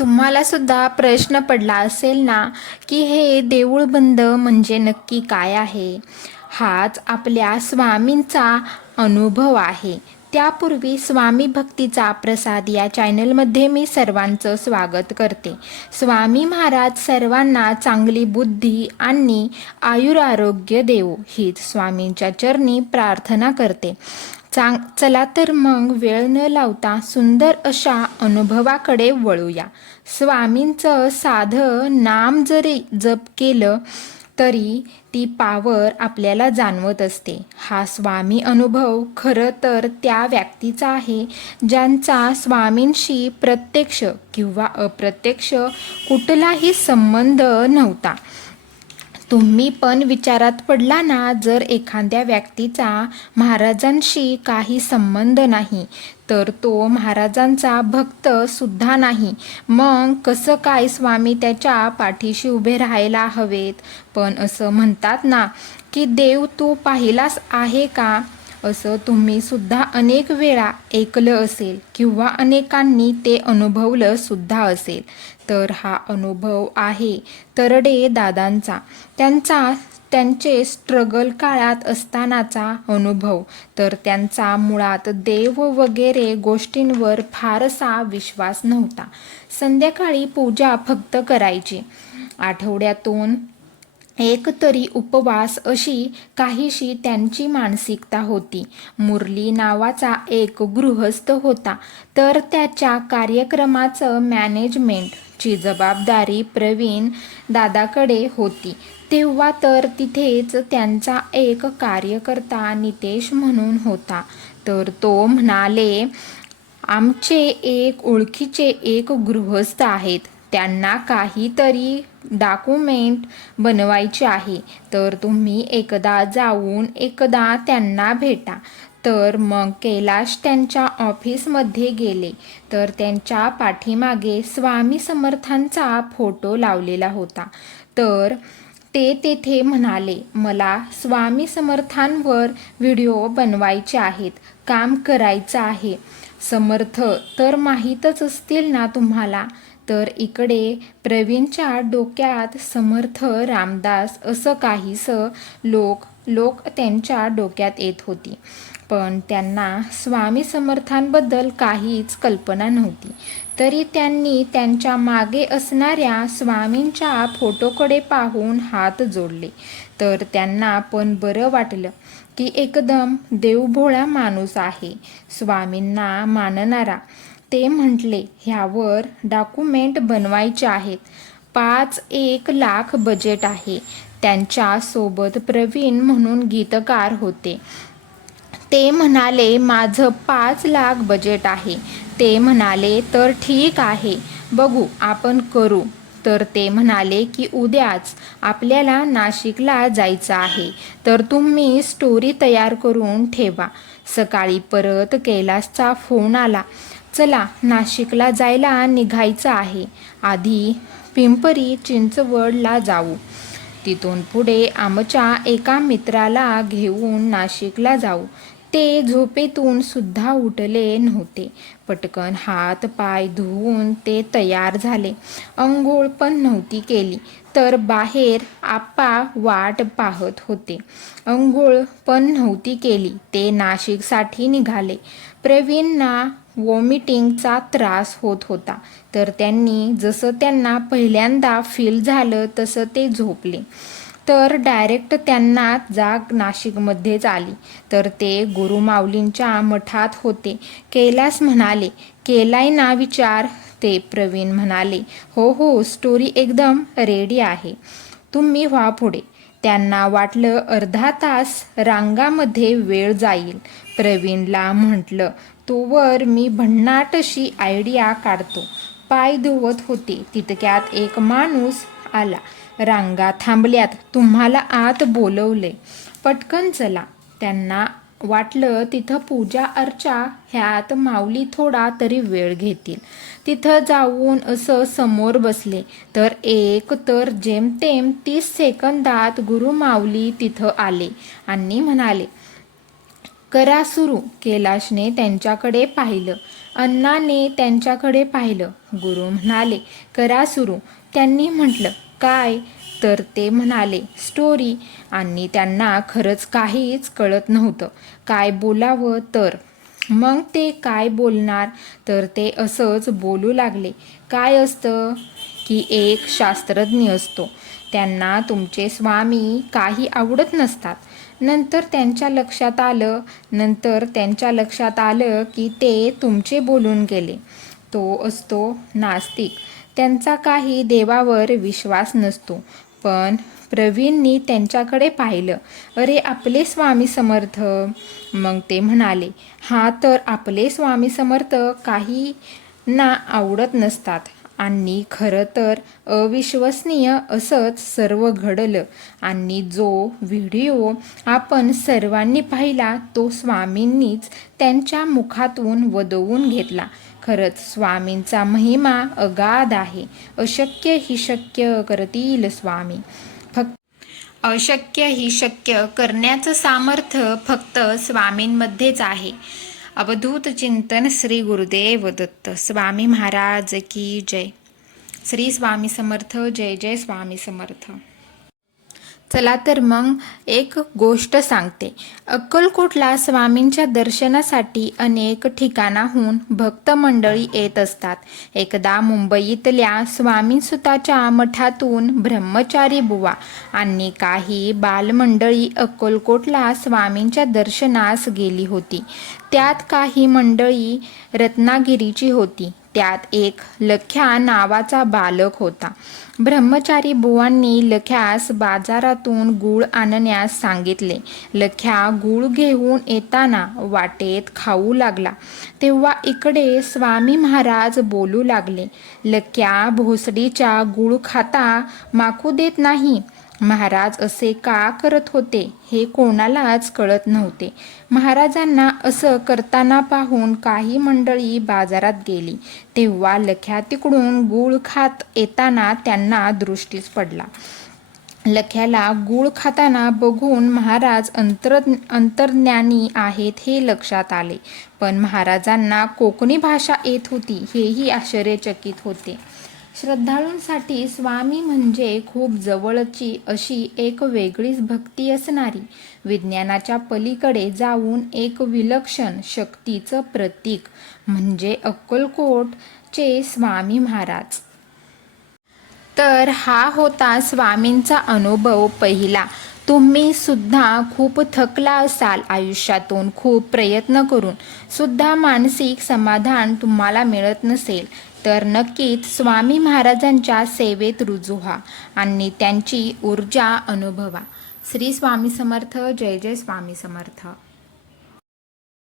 तुम्हाला सुद्धा प्रश्न पडला असेल ना की हे देऊळ बंद म्हणजे नक्की काय आहे? हाच आपल्या स्वामींचा अनुभव आहे. त्यापूर्वी स्वामी भक्तीचा प्रसाद या चॅनलमध्ये मी सर्वांचं स्वागत करते. स्वामी महाराज सर्वांना चांगली बुद्धी आणि आयुरारोग्य देऊ हीच स्वामींच्या चरणी प्रार्थना करते. चांग चला तर मग वेळ न लावता सुंदर अशा अनुभवाकडे वळूया. स्वामींचं साधं नाम जरी जप केलं तरी ती पावर आपल्याला जाणवत असते. हा स्वामी अनुभव खरं तर त्या व्यक्तीचा आहे ज्यांचा स्वामींशी प्रत्यक्ष किंवा अप्रत्यक्ष कुठलाही संबंध नव्हता. तुम्ही पण विचारात पडला ना जर एखाद्या व्यक्तीचा महाराजांशी काही संबंध नाही तर तो महाराजांचा भक्त सुद्धा नाही. मग कसं काय स्वामी त्याच्या पाठीशी उभे राहायला हवेत? पण असं म्हणतात ना की देव तू पाहिलास आहे का? असं तुम्ही सुद्धा अनेक वेळा ऐकलं असेल किंवा अनेकांनी ते अनुभवलं सुद्धा असेल. तर हा अनुभव आहे. तरडे दादांचा. त्यांचा त्यांचे स्ट्रगल काळात असतानाचा अनुभव. तर त्यांचा मुळात देव वगैरे गोष्टींवर फारसा विश्वास नव्हता. संध्याकाळी पूजा फक्त करायची. आठवड्यातून एक तरी उपवास अशी काहीशी त्यांची मानसिकता होती. मुरली नावाचा एक गृहस्थ होता. तर त्याच्या कार्यक्रमाचं मॅनेजमेंट ची जबाबदारी प्रवीण दादाकडे होती. तेव्हा तर तिथेच त्यांचा एक कार्यकर्ता नितेश म्हणून होता. तर तो म्हणाले आमचे एक ओळखीचे एक गृहस्थ आहेत. त्यांना काहीतरी डॉक्युमेंट बनवायचे आहे. तर तुम्ही एकदा जाऊन एकदा त्यांना भेटा. तर मग कैलाश त्यांच्या ऑफिसमध्ये गेले. तर त्यांच्या पाठीमागे स्वामी समर्थांचा फोटो लावलेला होता. तर ते तेथे म्हणाले मला स्वामी समर्थांवर व्हिडिओ बनवायचे आहेत काम करायचं आहे. समर्थ तर माहीतच असतील ना तुम्हाला? तर इकडे प्रवीणच्या डोक्यात समर्थ रामदास असं काहीसं लोक लोक त्यांच्या डोक्यात येत होती. पण त्यांना स्वामी समर्थांबद्दल काहीच कल्पना नव्हती. तरी त्यांनी त्यांच्या मागे असणाऱ्या स्वामींच्या फोटोकडे पाहून हात जोडले. तर त्यांना पण बरं वाटलं की एकदम देवभोळा माणूस आहे. स्वामींना मानणारा ते म्हटले ह्यावर डॉक्युमेंट बनवायचे आहेत. पाच एक लाख बजेट आहे. त्यांच्यासोबत प्रवीण म्हणून गीतकार होते. ते म्हणाले माझं पाच लाख बजेट आहे. ते म्हणाले तर ठीक आहे. बघू आपण करू. तर ते म्हणाले की उद्याच आपल्याला नाशिकला जायचं आहे. तर तुम्ही स्टोरी तयार करून ठेवा. सकाळी परत कैलासचा फोन आला. चला नाशिकला जायला निघायचं आहे. आधी पिंपरी चिंचवडला जाऊ. तिथून पुढे आमच्या एका मित्राला घेऊन नाशिकला जाऊ. ते झोपेतून सुद्धा उठले नव्हते. पटकन हात पाय धुवून ते तयार झाले. अंघोळ पण नव्हती केली तर बाहेर आप्पा वाट पाहत होते. अंघोळ पण नव्हती केली ते नाशिकसाठी निघाले. प्रवीणना वॉमिटिंगचा त्रास होत होता. तर त्यांनी जसं त्यांना पहिल्यांदा फील झालं तसं ते झोपले. तर डायरेक्ट त्यांना जाग नाशिकमध्येच आली. तर ते गुरुमाऊलींच्या मठात होते. कैलास म्हणाले केलाय ना विचार? ते प्रवीण म्हणाले हो हो स्टोरी एकदम रेडी आहे. तुम्ही व्हा पुढे. त्यांना वाटलं अर्धा तास रांगामध्ये वेळ जाईल. प्रवीणला म्हटलं तोवर मी भन्नाटशी आयडिया काढतो. पाय धुवत होते. तितक्यात एक माणूस आला. रांगा थांबल्यात. तुम्हाला आत बोलवले. पटकन चला. त्यांना वाटलं तिथं पूजा अर्चा ह्यात माऊली थोडा तरी वेळ घेतील. तिथं जाऊन असं समोर बसले. तर एक तर जेमतेम तीस सेकंदात गुरु माऊली तिथं आले. आणि म्हणाले करा सुरू. कैलाशने त्यांच्याकडे पाहिलं. अण्णाने त्यांच्याकडे पाहिलं. गुरु म्हणाले करा सुरू. त्यांनी म्हटलं काय? तर ते म्हणाले स्टोरी. आणि त्यांना खरंच काहीच कळत नव्हतं. काय बोलावं तर? मग ते काय बोलणार? तर ते असंच बोलू लागले. काय असतं की एक शास्त्रज्ञ असतो. त्यांना तुमचे स्वामी काही आवडत नसतात. नंतर त्यांच्या लक्षात आलं नंतर त्यांच्या लक्षात आलं की ते तुमचे बोलून गेले. तो असतो नास्तिक. त्यांचा काही देवावर विश्वास नसतो. पण प्रवीणनी त्यांच्याकडे पाहिलं. अरे आपले स्वामी समर्थ. मग ते म्हणाले हा तर आपले स्वामी समर्थ काही ना आवडत नसतात. आणि खरं तर अविश्वसनीय असंच सर्व घडलं. आणि जो व्हिडिओ आपण सर्वांनी पाहिला तो स्वामींनीच त्यांच्या मुखातून वदवून घेतला. खरंच स्वामींचा महिमा अगाध आहे. अशक्य ही शक्य करतील स्वामी. फक्त अशक्य ही शक्य करण्याचं सामर्थ्य फक्त स्वामींमध्येच आहे. अवधूत चिंतन श्री गुरुदेव दत्त. स्वामी महाराज की जय. श्री स्वामी समर्थ जय जय स्वामी समर्थ. चला तर मग एक गोष्ट सांगते. अक्कलकोटला स्वामींच्या दर्शनासाठी अनेक ठिकाणाहून भक्त मंडळी येत असतात. एकदा मुंबईतल्या स्वामींसुताच्या मठातून ब्रह्मचारी बुवा आणि काही बालमंडळी अक्कलकोटला स्वामींच्या दर्शनास गेली होती. त्यात काही मंडळी रत्नागिरीची होती. त्यात एक लख्या नावाचा बालक होता. ब्रह्मचारी बुवांनी लख्यास बाजारातून गूळ आणण्यास सांगितले. लख्या गूळ घेऊन येताना वाटेत खाऊ लागला. तेव्हा इकडे स्वामी महाराज बोलू लागले लख्या भोसडीच्या गूळ खाता माखू देत नाही. महाराज असे का करत होते हे कोणालाच कळत नव्हते. महाराजांना असं करताना पाहून काही मंडळी बाजारात गेली. तेव्हा लख्या तिकडून गूळ खात येताना त्यांना दृष्टीस पडला. लख्याला गूळ खाताना बघून महाराज अंतर अंतर्ज्ञानी आहेत हे लक्षात आले. पण महाराजांना कोकणी भाषा येत होती हेही आश्चर्यचकित होते. श्रद्धाळूंसाठी स्वामी म्हणजे खूप जवळची अशी एक वेगळीच भक्ती असणारी. विज्ञानाच्या पलीकडे जाऊन एक विलक्षण शक्तीचं प्रतीक म्हणजे अक्कलकोटचे स्वामी महाराज. तर हा होता स्वामींचा अनुभव पहिला. तुम्ही सुद्धा खूप थकला असाल आयुष्यातून खूप प्रयत्न करून. सुद्धा मानसिक समाधान तुम्हाला मिळत नसेल. तर नक्कीच स्वामी महाराजांच्या सेवेत रुजू व्हा आणि त्यांची ऊर्जा अनुभवा. श्री स्वामी समर्थ जय जय स्वामी समर्थ.